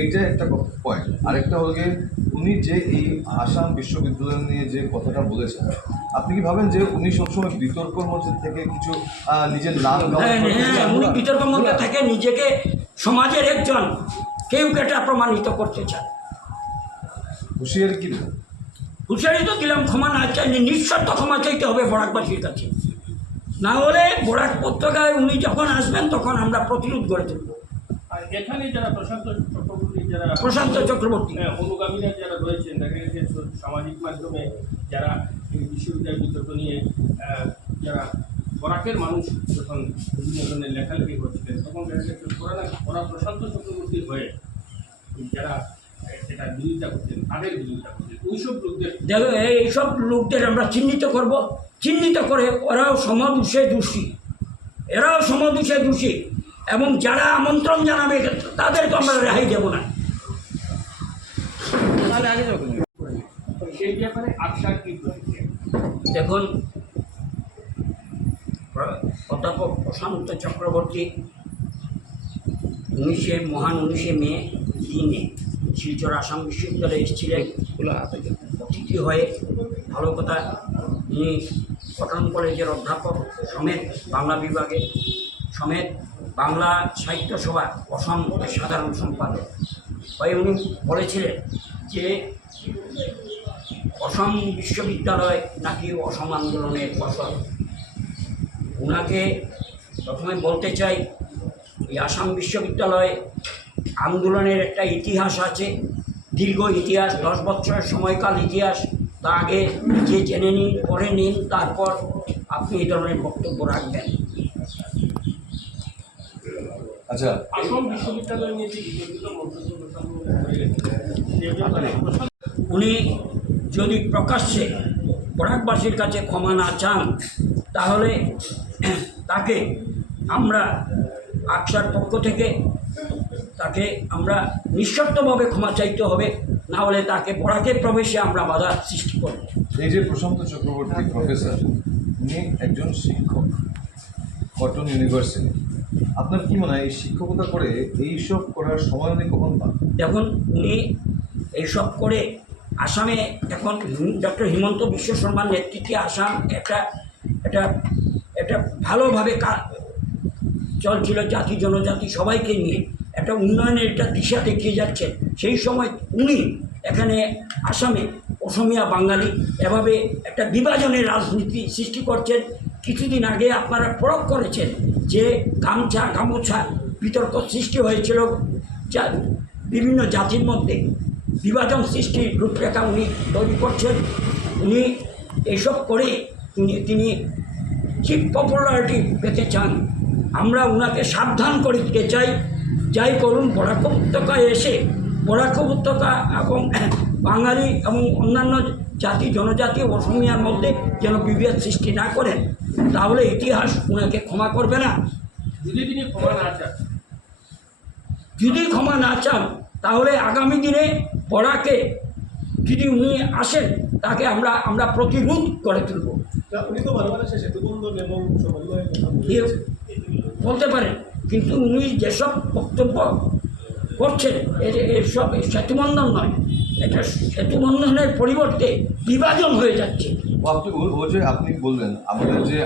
এইটা একটা পয়েন্ট। আরেকটা হলো গিয়ে উনি যে এই আসাম বিশ্ববিদ্যালয় নিয়ে যে কথাটা বলেছেন, আপনি কি ভাবেন যে উনি সবসময় বিতর্কর মধ্যে থেকে কিছু নিজের নাম উনি বিতর্কের মধ্যে থেকে নিজেকে সমাজের একজন কেউ কেটা প্রমাণিত করতে চান। হুঁশিয়ারি কি? হুঁশিয়ারি তো দিলাম, ক্ষমা না চাইলে নিঃশর্ত ক্ষমা চাইতে হবে বরাকবাসীর কাছে, না হলে বরাক উপত্যকায় উনি যখন আসবেন তখন আমরা প্রতিরোধ গড়ে তুলব। আর এখানে যারা প্রশান্ত চক্রবর্তী অনুগামীরা যারা রয়েছেন, দেখা গেছে সামাজিক মাধ্যমে যারা এই বিশ্ববিদ্যালয় বিতর্ক নিয়ে যারা বরাকের মানুষ যখন বিভিন্ন ধরনের লেখালেখি করছিলেন, তখন দেখা গেছে ওরা প্রশান্ত চক্রবর্তী হয়ে যারা এটা বিরোধিতা করছেন, তাদের বিরোধিতা করছেন। ওইসব লোকদের দেখো, এইসব লোকদের আমরা চিহ্নিত করব, চিহ্নিত করে ওরাও সমাদুষে দোষী, এরাও সমাদুষে দোষী, এবং যারা আমন্ত্রণ জানাবে তাদেরকে আমরা রেহাই দেব না। সেই ব্যাপারে আশা কি করছে? দেখুন, অধ্যাপক প্রশান্ত চক্রবর্তী 19 মে দিনে শিলচর আসাম বিশ্ববিদ্যালয়ে এসেছিলেন অতিথি হয়ে। ভালো কথা, উনি কটন কলেজের অধ্যাপক সমেত, বাংলা বিভাগে সমেত বাংলা সাহিত্য সভা অসম সাধারণ সম্পাদক হয়ে উনি বলেছিলেন যে অসম বিশ্ববিদ্যালয় নাকি অসম আন্দোলনের ফসল। ওনাকে প্রথমে বলতে চাই, এই আসাম বিশ্ববিদ্যালয় আন্দোলনের একটা ইতিহাস আছে, দীর্ঘ ইতিহাস, 10 বছরের সময়কাল ইতিহাস। তা আগে যে জেনে নিন, পরে নিন, তারপর আপনি এই ধরনের বক্তব্য রাখবেন। আচ্ছা, আসাম বিশ্ববিদ্যালয় নিয়ে যে বিতর্কিত মন্তব্য উনি যদি প্রকাশ্যে বরাকবাসীর কাছে ক্ষমা না চান, তাহলে তাকে আমরা আকসার পক্ষ থেকে তাকে আমরা নিঃশর্তভাবে ক্ষমা চাইতে হবে, না হলে তাকে বরাকে প্রবেশে আমরা বাধা সৃষ্টি করব। এই যে প্রশান্ত চক্রবর্তী প্রফেসর, উনি একজন শিক্ষক কটন ইউনিভার্সিটি। আপনার কি মনে হয় এই শিক্ষকতা করে এইসব করার সময় উনি কখন পান? দেখুন, উনি এইসব করে আসামে এখন ডক্টর হিমন্ত বিশ্ব শর্মার নেতৃত্বে আসাম একটা ভালোভাবে চলছিল, জাতি জনজাতি সবাইকে নিয়ে একটা উন্নয়নের একটা দিশা দেখিয়ে যাচ্ছেন। সেই সময় উনি এখানে আসামে অসমিয়া বাঙালি এভাবে একটা বিভাজনের রাজনীতি সৃষ্টি করছেন। কিছুদিন আগে আপনারা প্রয়োগ করেছেন যে গামোছা বিতর্ক সৃষ্টি হয়েছিল, বিভিন্ন জাতির মধ্যে বিভাজন সৃষ্টির রূপরেখা উনি তৈরি করছেন। উনি এইসব করে তিনি চিপ পপুলারিটি পেতে চান। আমরা ওনাকে সাবধান করে দিতে চাই, যাই করুন বরাক উপত্যকায় এসে বরাক উপত্যকা এবং বাঙালি এবং অন্যান্য জাতি জনজাতি অসমিয়ার মধ্যে যেন বিভেদ সৃষ্টি না করেন, তাহলে ইতিহাস ওনাকে ক্ষমা করবে না। যদি ক্ষমা না চান তাহলে আগামী দিনে বরাকে যদি উনি আসেন, তাকে আমরা প্রতিরোধ করে তুলব। বলতে পারেন, কিন্তু উনি যেসব বক্তব্য করছেন এসব সেতুবন্ধন নয়, এটা সেতুবন্ধনের পরিবর্তে বিভাজন হয়ে যাচ্ছে। আপনি বলবেন আমাদের যে